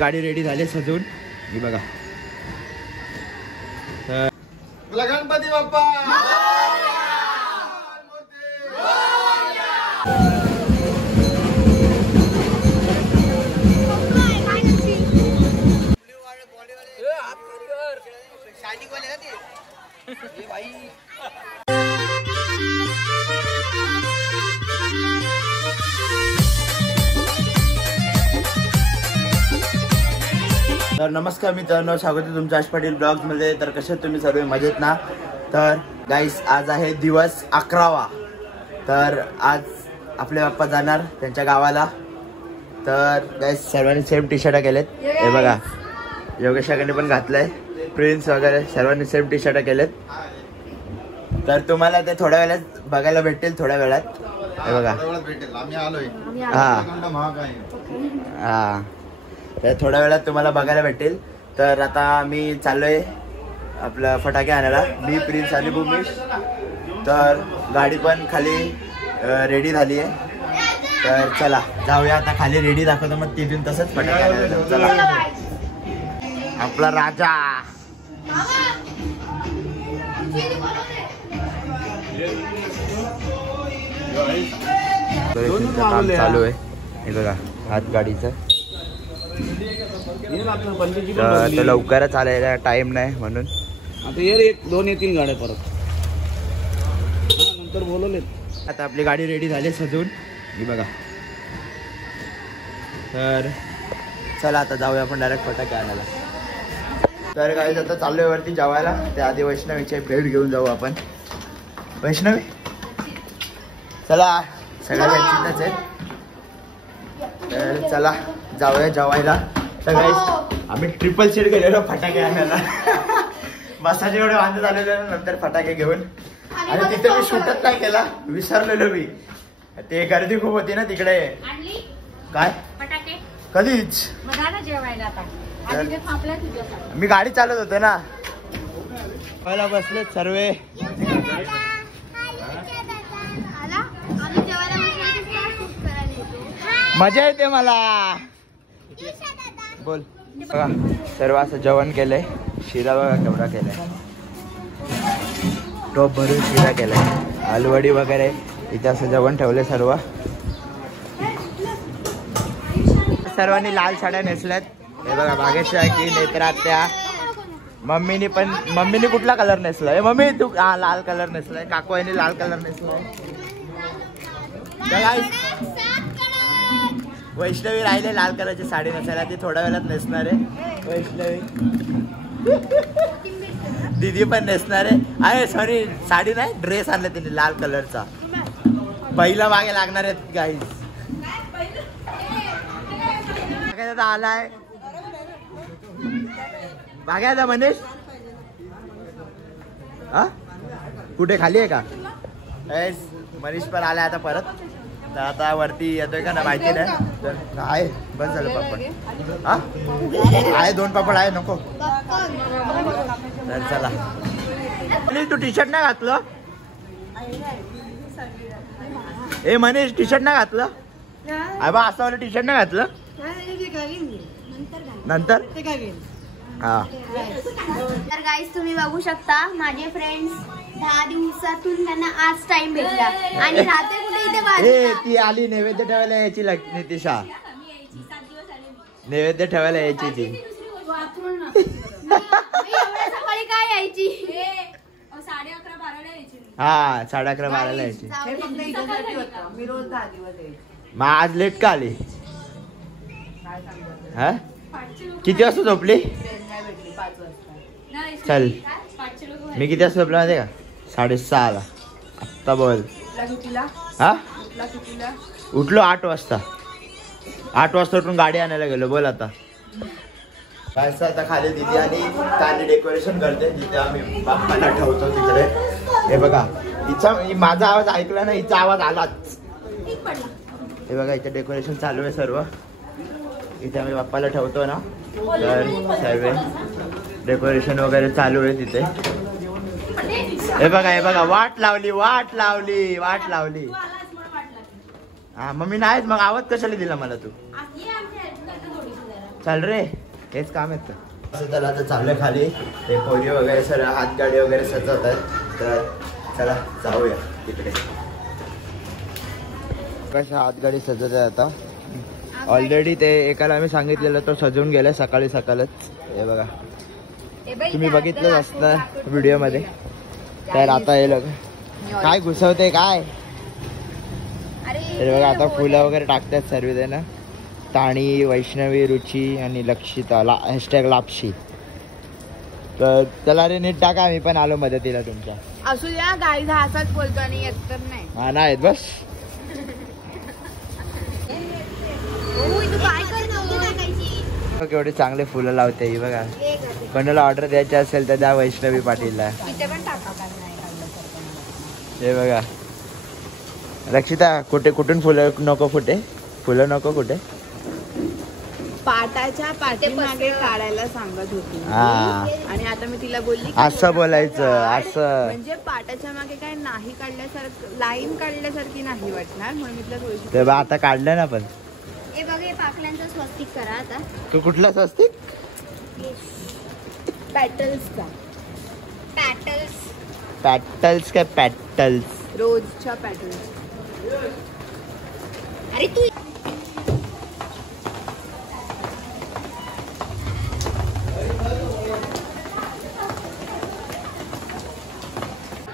गाडी रेडी झाली सजून ही बघा. गणपती बाप्पा तर नमस्कार मित्रांनो, स्वागत आहे तुमच्या आश पाटील ब्लॉग्स मध्ये. तर कसे तुम्ही सर्व मजेत ना? तर गाईस आज आहे दिवस 11वा. तर आज आपले बाप्पा जाणार त्यांच्या गावाला. तर गाईस सर्वांनी सेम टी शर्ट केलेत. हे बघा योगेशाकडे पण घातलंय, प्रिन्स वगैरे सर्वांनी सेम टी शर्ट केलेत. तर तुम्हाला ते थोड्या वेळात बघायला भेटतील. थोड्या वेळात हे बघा हा तर थोड्या वेळात तुम्हाला बघायला भेटेल. तर आता मी चाललोय आपलं फटाके आणायला, मी प्रिन्स आणि भूमिश. तर गाडी पण खाली रेडी झाली आहे. तर चला जाऊया आता खाली. रेडी दाखवतो मग तिथून तसंच फटाके आणायला जाऊ. चला आपला राजा काम चालू आहे. हे बघा हात गाडीचं. तर लवकरच आलेला टाइम नाही म्हणून आता एक दोन येतील गाड्या परत नंतर बोलवले. आता आपली गाडी रेडी झाली सजून ही बघा. तर चला आता जाऊया आपण डायरेक्ट फटाके आणायला. तर काही आता चाललोय वरती जेवायला. त्या आधी वैष्णवीचे भेट घेऊन जाऊ आपण. वैष्णवी चला सगळ्या भेटीतच आहेत. तर चला जाऊया जेवायला. तर गाईस आम्ही ट्रिपल सीट गेलेलो फटाके आणायला. बसाचे एवढे वांदे झालेले नंतर फटाके घेऊन. आणि तिथे मी शूटच नाही केला, विसरलेलो मी. ते गर्दी खूप होती ना तिकडे. काय कधीच मी गाडी चालत होतो ना. पहिला बसले सर्व. मजा येते मला. बोल बघा सर्व असं जेवण केलंय. शिरा बघा केवढा केलाय, टोप भरून शिरा केलाय, आलूवडी वगैरे. इथे असं जेवण ठेवलंय सर्व. सर्वांनी लाल साड्या नेसल्यात. हे बघा भाग्यश्री की नेत्रात्या. मम्मीने कुठला कलर नेसलाय? मम्मी तू लाल कलर नेसलाय. काकूने लाल कलर नेसलाय. वैष्णवी राहिले लाल कलरची साडी नेसायला. ती थोड्या वेळात नेसणार आहे. वैष्णवी दीदी पण नेसणार आहे. सॉरी साडी नाही, ड्रेस आणला तिने लाल कलरचा. पहिला मागे लागणार आहेत गाईज. आलाय भाग्याचा मनीष. हा कुठे खाली आहे का? मनीष पण आलाय आता परत. तर आता वरती येतोय का ना माहिती नाही. तर आहे बस झालं पापड. हा आहे 2 पापड आहे. नको तर चला. तू टी शर्ट नाही घातलं? ए मनीष टी शर्ट नाही घातलं? अरे बा असं वाला टी शर्ट नाही घातलं नंतर. हा तर गाईस तुम्ही बघू शकता माझे फ्रेंड्स 10 दिवसातून त्यांना आज टाइम भेटला. आणि राहते कुठे इथे ती आली नैवेद्य ठेवायला यायची. नितिशा नैवेद्य ठेवायला यायची ती. सकाळी काय यायची? 11:30-12ला यायची. हा 11:30-12ला यायची. मग आज लेट का आली? हा किती वाजता झोपली? चल मी किती वाजता झोपला माहिती का? 6:30ला. आत्ता बोल. हा उठलो 8 वाजता. 8 वाजता उठून गाडी आणायला गेलो. बोल आता. आता खाली दिदी आणि खाली डेकोरेशन करते. तिथे आम्ही बाप्पाला ठेवतो तिकडे. हे बघा हिचा माझा आवाज ऐकला ना, हिचा आवाज आलाच. हे बघा इथे डेकोरेशन चालू आहे सर्व. इथे आम्ही बाप्पाला ठेवतो ना. तर सर्व डेकोरेशन वगैरे चालू आहे तिथे. हे बघा वाट लावली. हा मग मी नाहीच. मग आवाज कशाला दिला मला तू? चाल रे, हेच काम येतं. असं त्याला आता चाललंय खाली, ते पोरी वगैरे सर हातगाडी वगैरे सजवत आहेत. तर चला जाऊया तिकडे. कशा हातगाडी सजवत आहे आता. ऑलरेडी ते एकाला आम्ही सांगितलेलं तो सजवून गेलाय सकाळीच. हे बघा, तुम्ही बघितलंच असतं व्हिडिओ मध्ये. तर आता हे लोक काय घुसवते काय. तर बघा आता फुलं वगैरे टाकतात सर्वजण. ताणी, वैष्णवी, रुची आणि लक्षिता हॅशटॅग लापशी. तर चला रे नीट टाका, मी पण आलो मदतीला तुमच्या. असू द्या गाईज, हा असाच बोलतो आणि येत तर नाही. हा नाही बस. केवढे चांगले फुलं लावते ही बघा. कोणाला ऑर्डर द्यायची असेल तर द्या वैष्णवी पाटीलला. हे बघा रक्षिता, कुठून फुलं नको फुटे, फुलं नको कुठे. पाटाच्या पाठीमागे काढायला सांगत होती आणि आता मी तिला बोलली असं बोलायचं. असं म्हणजे पाटाच्या मागे काय नाही काढल्यासारखं, लाईन काढल्यासारखी नाही वाटणार म्हणून मी तिला थोडीशी. ते बा आता काढलं ना. पण हे बघ, हे पाकल्यांचं स्वस्तिक करा आता. तू कुठला स्वस्तिक. पॅटल्सचा. पॅटल्स काय पॅटल्स. रोजच्या पॅटल्स. अरे तू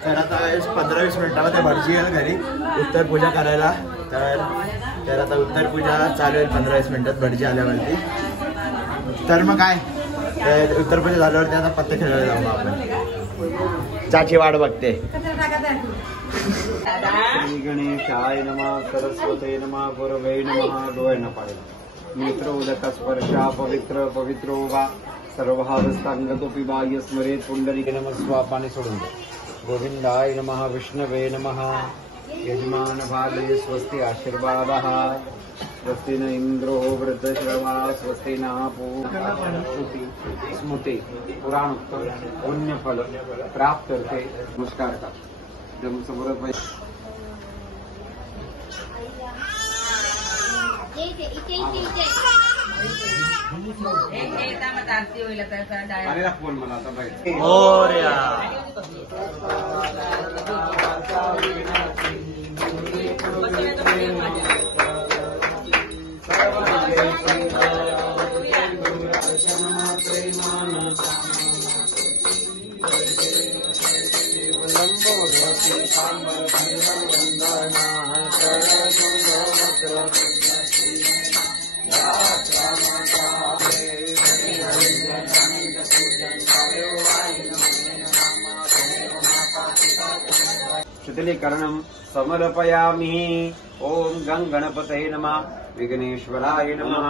तर आता 15-20 मिनिटामध्ये भटजी येईल घरी उत्तर पूजा करायला. तर आता उत्तर पूजा चालू आहे 15-20 मिनिटात भटजी आल्यावरती. तर मग काय, उत्तर पूजा झाल्यावरती आता पत्ते खेळायला जाऊ आपण. चाची वाट बघते. श्री गणेशाय नमः, सरस्वते नमः, गुरवे नमः. डोळे न पाहिजे नेत्र उदक स्पर्शा पवित्र पवित्रो वा सर्वहारस्तांगतोपि बाह्य स्मरेत पुंडलिक नमः. स्वापाने सोडून दे. गोविंदाय नमः, विष्णवे नमः. यजमान भाले स्वस्ति आशीर्वादः. स्वस्ति न इंद्रो वृद्धश्रवा. स्वस्ति न पूर्ति स्मृति पुराणोत्तर पुण्यफल प्राप्त करते. नमस्कार का जम समोर आणि फोन मला आता बाहेर. शिथिलीकरणं समर्पयामि. ओम गं गणपतये नमः. विघ्नेश्वराय नमः.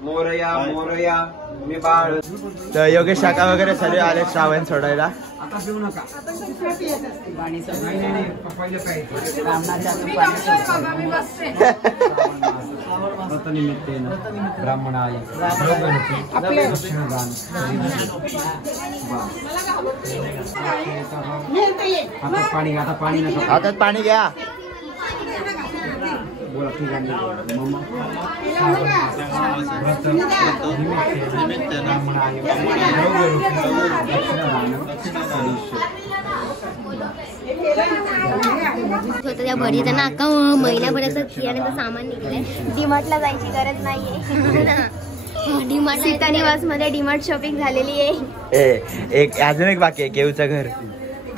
मोरया मोरया मी बाळ. तर योगेश शाखा वगैरे सर्व आले श्रावण सोडायला. आता पिऊ नका. व्रतनिमित्तेन ब्राह्मणाय दक्षिणदान. आता पाणी नका. हातात पाणी घ्या. बोला ठीक आहे. त्या भरीचा ना अख्खा महिन्याभराचं किराण्याचं सामान निघालंय. डीमार्टला जायची गरज नाहीये. डीमार्ट सीता निवास मध्ये डीमार्ट शॉपिंग झालेली आहे. एक अजून एक बाकी आहे केऊचं घर.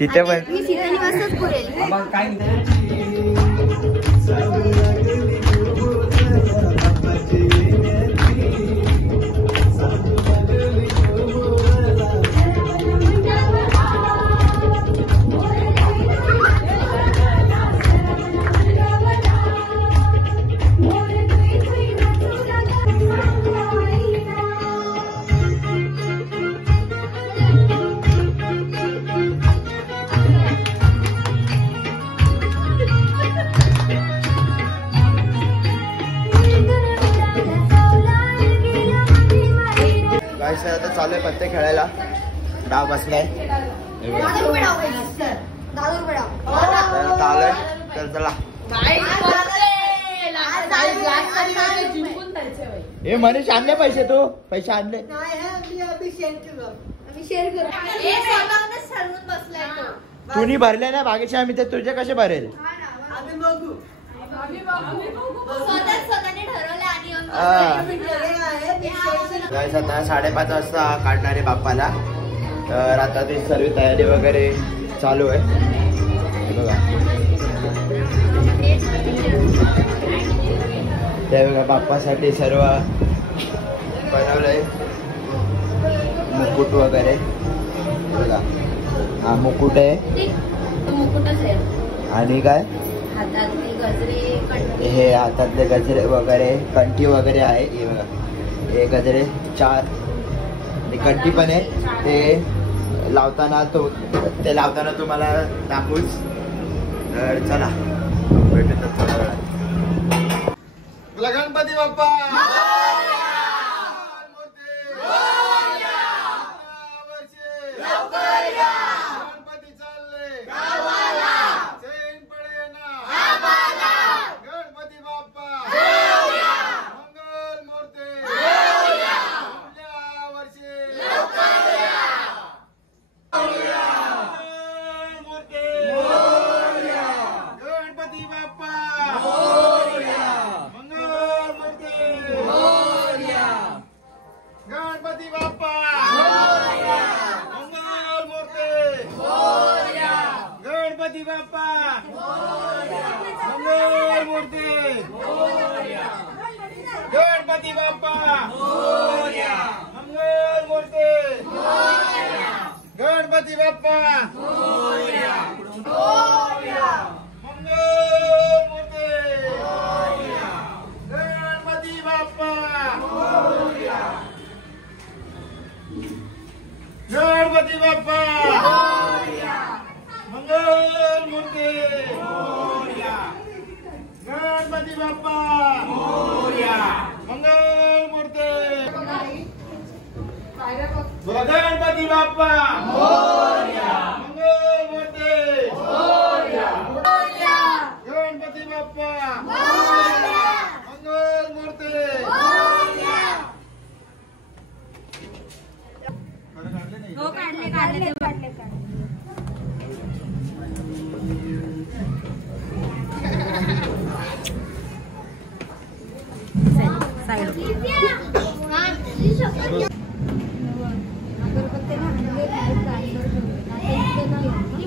तिथे पण मी सीता निवासच पुरेल. आता चालू आहे पत्ते खेळायला. डाव बसलाय. आता आलोय तर चला. हे मनीष आणले पैसे, तू पैसे आणले? कुणी भरले नाही बाकीचे, आम्ही ते तुझे कसे भरेल? आता 5:30 वाजता काढणार आहे बाप्पाला. तर आता ती सर्व तयारी वगैरे चालू आहे. बघा ते बघा बाप्पासाठी सर्व बनवलंय, मुकुट वगैरे बघा. हा मुकुट आहे आणि काय हे हातातले गजरे वगैरे, कंठी वगैरे आहे. हे बघा हे गजरे 4 आणि कंठी पण आहे. ते लावताना तुम्हाला दाखवूच. तर चला भेटू थोड्या वेळात. गणपती बाप्पा गणपती चालले चैन पडे ना. गणपती बाप्पा मंगल मूर्ती वर्षे गणपती बाप्पा गणपती बाप्पा मंगल मूर्ती गणपती बाप्पा मंगल मूर्ती गणपती बाप्पा मंगल मूर्ती गणपती बाप्पा मंगल मूर्ती गणपती बाप्पा गणपती बाप्पा मंगल मूर्ती गणपती बाप्पा मंगल मूर्ती गणपती बाप्पा मंगल मूर्ती गणपती बाप्पा मंगल मूर्ती. हो काढले.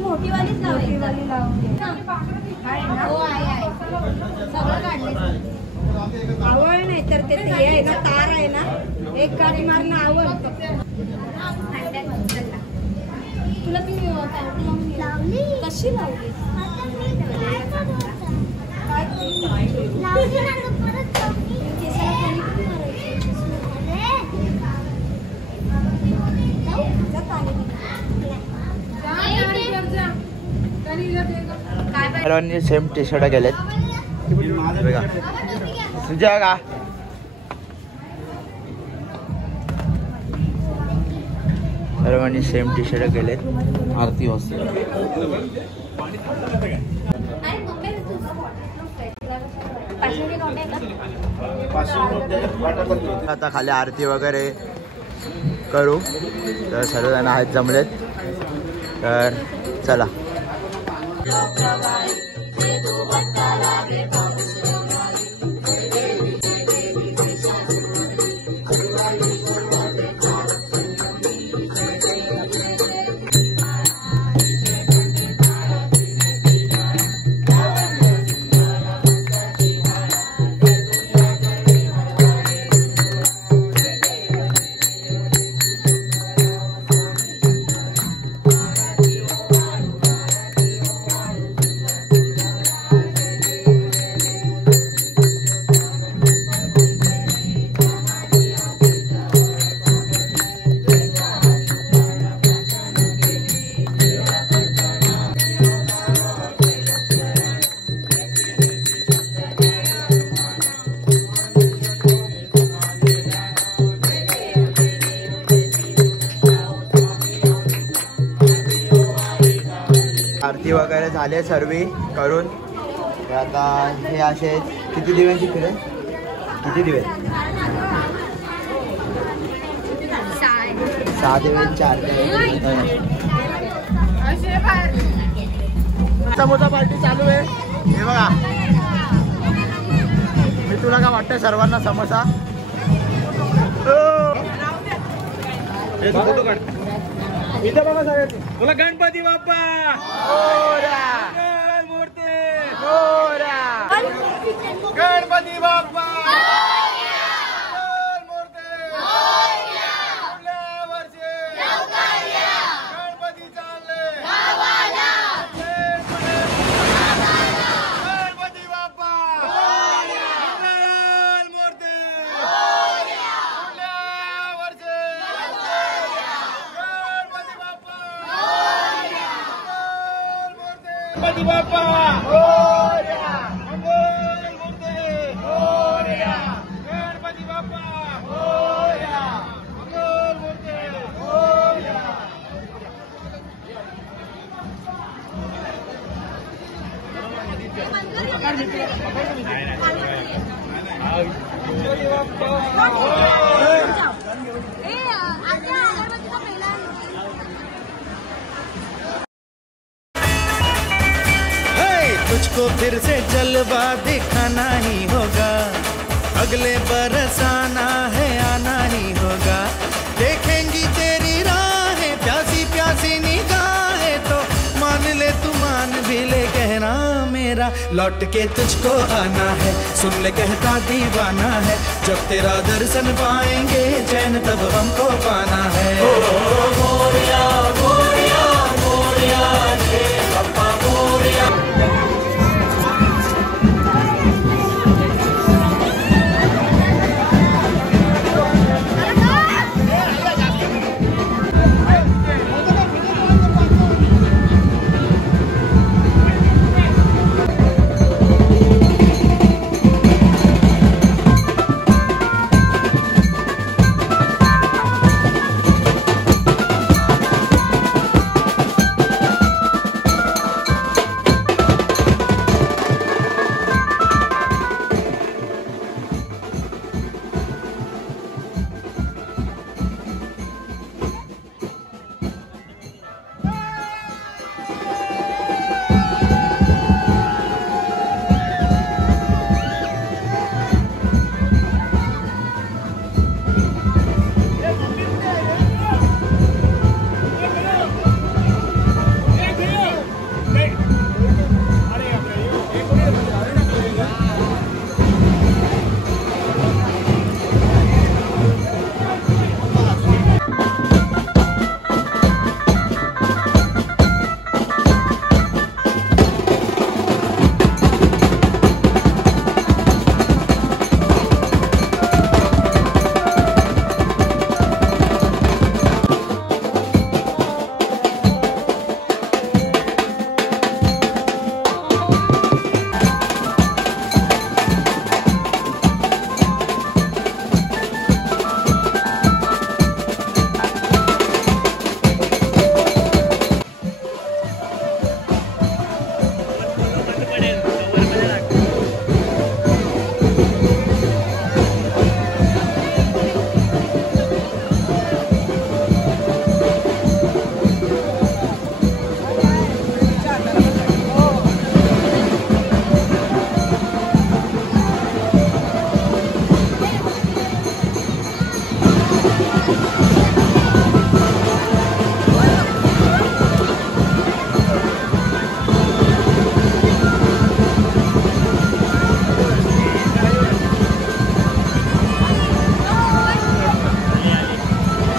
मोठीवालीच लावायची. आवळ नाही तर ते हे आहे ना, तार आहे ना, एक काठी मारणं आवळ. तुला ती लावली कशी लावली? सर्वांनी सेम टी शर्ट केलेत बघा. तुझ्या का सर्वांनी सेम टी शर्ट केलेत. आरती वाजते. आता खाली आरती वगैरे करू. तर सर्वजण आहेत जमलेत. तर चला. आरती वगैरे झाले सर्व करून. तर आता हे असे किती दिव्यांची फिरे, किती दिवे साधे वेळ 4 समोसा पार्टी चालू आहे. हे बघा, मी तुला काय वाटतं सर्वांना समोसा? इथं बघा सगळ्यात तुला गणपती बाप्पा मूर्ती गणपती बाप्पा गणपती चालले गणपती बाप्पा मूर्ती गणपती बाप्पा गणपती बाप्पा तुझको फिर से जलवा दिखाना ही होगा, अगले बरस आना है आना ही होगा। देखेंगी तेरी राहें प्यासी प्यासी निगाहें तो मान ले तू मान भी ले कहना मेरा, लौट के तुझको आना है सुन ले कहता दीवाना है, जब तेरा दर्शन पाएंगे चैन तब हमको पाना है। मोरिया मोरिया मोरिया रे बाप्पा मोरिया।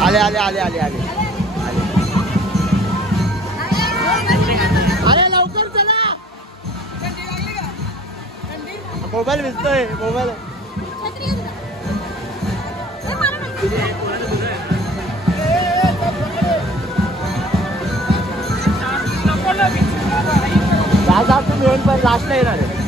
आले आले आले आले अरे लवकर चला. मोबाईल भिजतोय मोबाईल. तुम्ही येऊन पण लास्टला येणार आहे.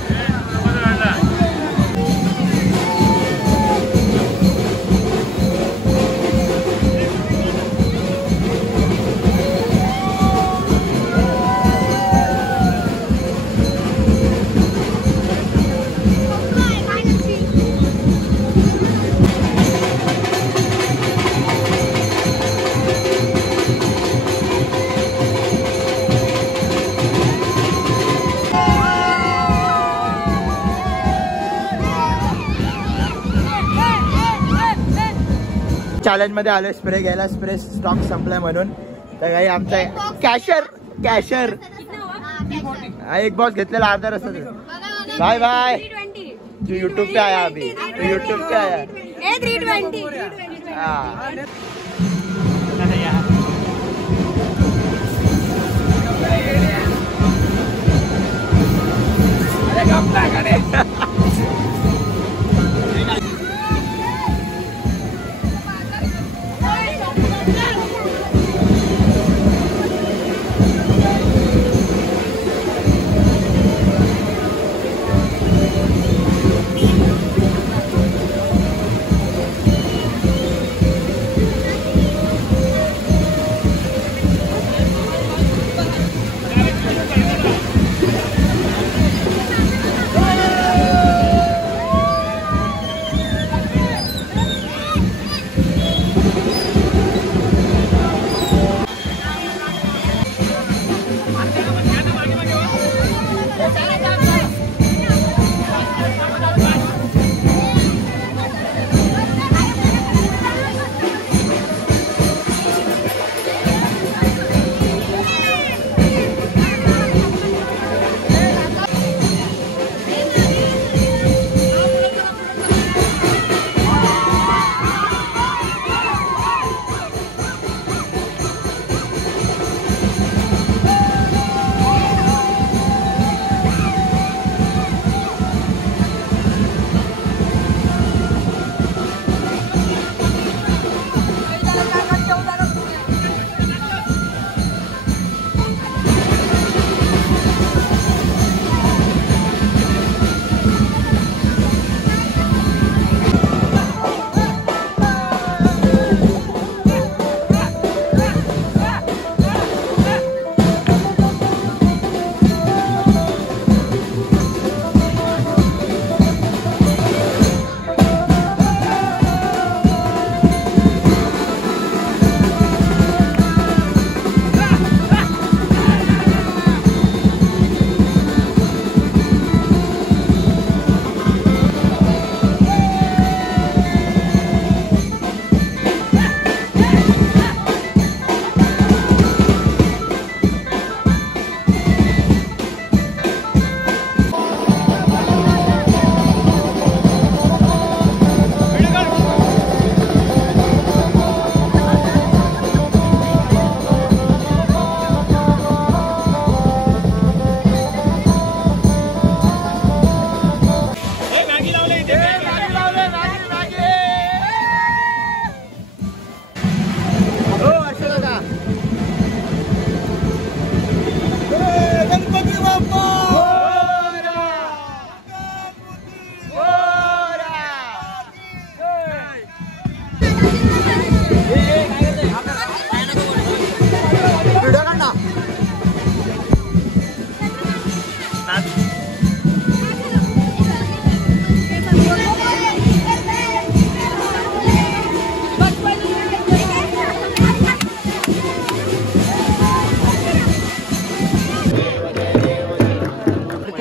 चॅलेंज मध्ये आलोय स्प्रे घ्यायला. स्प्रे स्टॉक संपलाय म्हणून. तर काही आमचा कॅशर एक बॉक्स घेतलेला अर्धा रस्ता. Bye bye. तू यूट्यूब पे आया अभी. तू यूट्यूब पे आया. 320.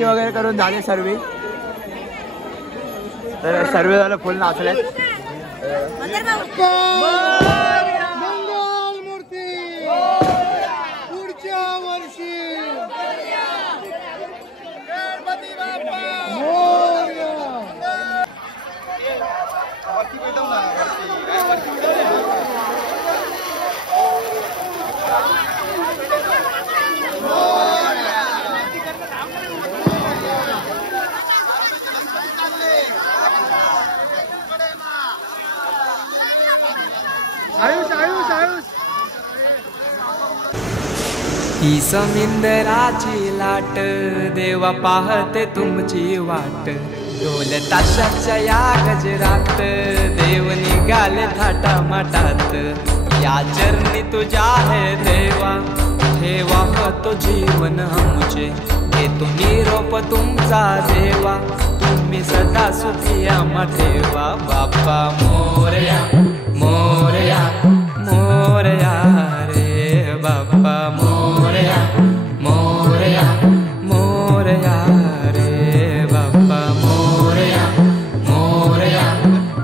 वगैरे करून झाले सर्वे. तर सर्वे झालं फुल नाचले. पुढच्या वर्षी ही समिंदराची लाट देवा पाहते तुमची वाट. ढोल ताशाच्या या गजरात देव निघाले थाटा माटात. या चरणी तुझ्या है देवा ठेवा तो जीवन आमचे. घेतो निरोप तुमचा देवा तुम्ही सदा सुखी आम्हा ठेवा. बाप्पा मोरया मोरया मोरया रे बाप्पा मोरया मोरया मोरया रे बाप्पा मोरया मोरया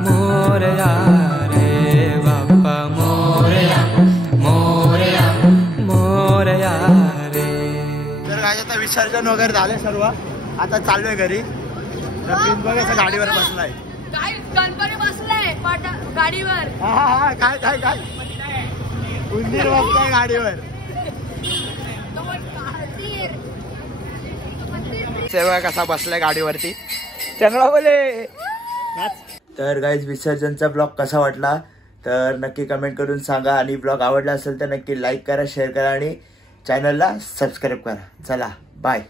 मोरया रे बाप्पा विसर्जन वगैरे झाले सर्व. आता चाललोय घरी. नवीन बघायचं गाडीवर बसलाय. काय गणपती बसलाय गाडीवर. हा काय काय काय उंदीर बसलाय गाडीवर. सेवा कसा बसलाय गाडीवरती. चंगळा बोले. तर गाईज विसर्जनचा ब्लॉग कसा वाटला तर नक्की कमेंट करून सांगा. आणि ब्लॉग आवडला असेल तर नक्की लाईक करा, शेअर करा आणि चॅनलला सबस्क्राईब करा. चला बाय.